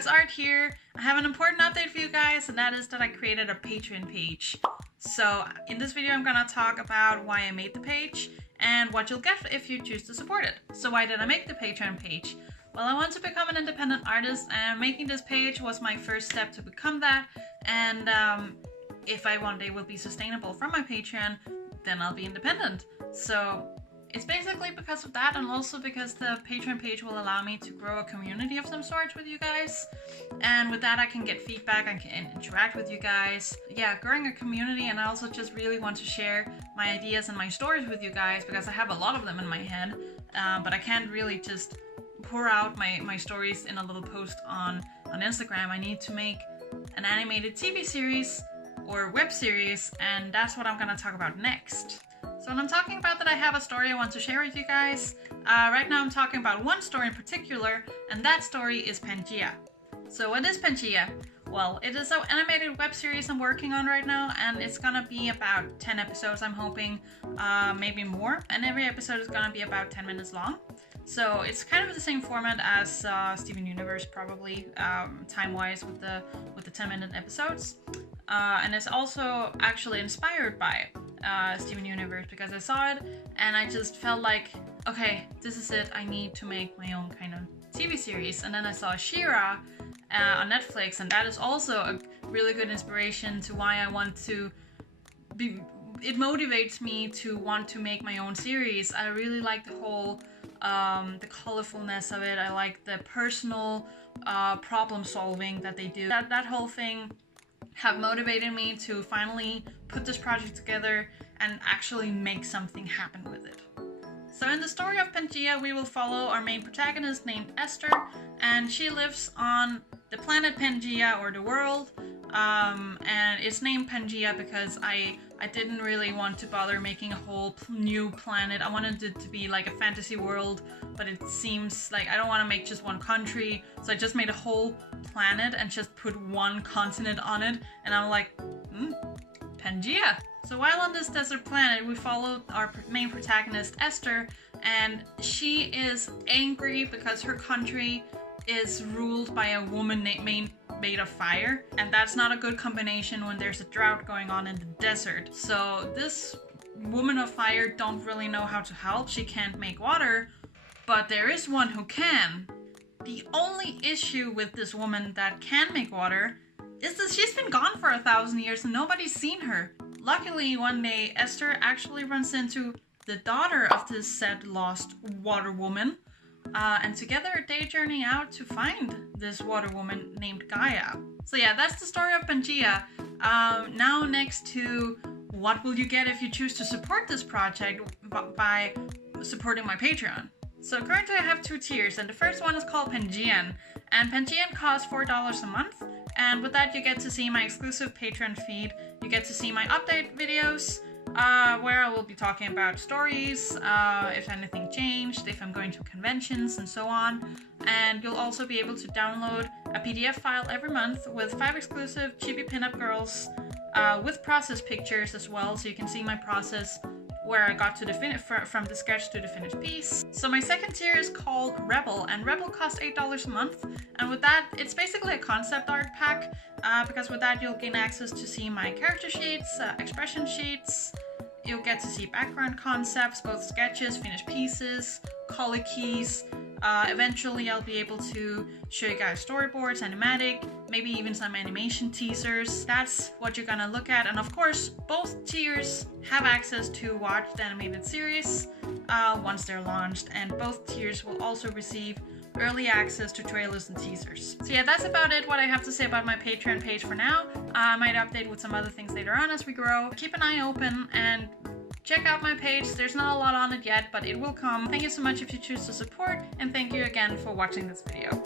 it's Art here. I have an important update for you guys, and that is that I created a Patreon page. So in this video I'm gonna talk about why I made the page and what you'll get if you choose to support it. So why did I make the Patreon page? Well, I want to become an independent artist, and making this page was my first step to become that. And if I one day will be sustainable from my Patreon, then I'll be independent. So it's basically because of that, and also because the Patreon page will allow me to grow a community of some sort with you guys. And with that I can get feedback, I can interact with you guys. Yeah, growing a community, and I also just really want to share my ideas and my stories with you guys, because I have a lot of them in my head, but I can't really just pour out my stories in a little post on Instagram. I need to make an animated TV series or web series, and that's what I'm gonna talk about next. So when I'm talking about that I have a story I want to share with you guys, right now I'm talking about one story in particular, and that story is Pangea. So what is Pangea? Well, it is an animated web series I'm working on right now, and it's gonna be about 10 episodes, I'm hoping, maybe more, and every episode is gonna be about 10 minutes long. So it's kind of the same format as Steven Universe, probably, time-wise, with the 10-minute episodes. And it's also actually inspired by Steven Universe, because I saw it and I just felt like, okay, this is it, I need to make my own kind of TV series. And then I saw She-Ra on Netflix, and that is also a really good inspiration to why I want to be. It motivates me to want to make my own series. I really like the whole the colorfulness of it. I like the personal problem solving that they do. That whole thing have motivated me to finally put this project together and actually make something happen with it. So in the story of Pangea, we will follow our main protagonist named Esther, and she lives on the planet Pangea, or the world, and it's named Pangea because I didn't really want to bother making a whole new planet. I wanted it to be like a fantasy world, but it seems like I don't want to make just one country, so I just made a whole planet and just put one continent on it, and I'm like, Pangea. So while on this desert planet, we follow our main protagonist Esther, and she is angry because her country is ruled by a woman made of fire, and that's not a good combination when there's a drought going on in the desert. So this woman of fire don't really know how to help. She can't make water, but there is one who can. The only issue with this woman that can make water is that she's been gone for 1,000 years and nobody's seen her. Luckily, one day Esther actually runs into the daughter of this said lost water woman, and together they journey out to find this water woman named Gaia. So yeah, that's the story of Pangea. Now next to what will you get if you choose to support this project by supporting my Patreon. So currently I have 2 tiers, and the first one is called Pangean, and Pangean costs $4 a month, and with that you get to see my exclusive Patreon feed. You get to see my update videos, where I will be talking about stories, if anything changed, if I'm going to conventions, and so on. And you'll also be able to download a PDF file every month with 5 exclusive chibi pinup girls, with process pictures as well, so you can see my process where I got to the from the sketch to the finished piece. So my second tier is called Rebel, and Rebel costs $8 a month, and with that it's basically a concept art pack, because with that you'll gain access to see my character sheets, expression sheets. You'll get to see background concepts, both sketches, finished pieces, color keys. Eventually I'll be able to show you guys storyboards, animatic, maybe even some animation teasers. That's what you're gonna look at, and of course both tiers have access to watch the animated series once they're launched, and both tiers will also receive early access to trailers and teasers. So yeah, that's about it, what I have to say about my Patreon page for now. I might update with some other things later on as we grow. Keep an eye open and check out my page. There's not a lot on it yet, but it will come. Thank you so much if you choose to support, and thank you again for watching this video.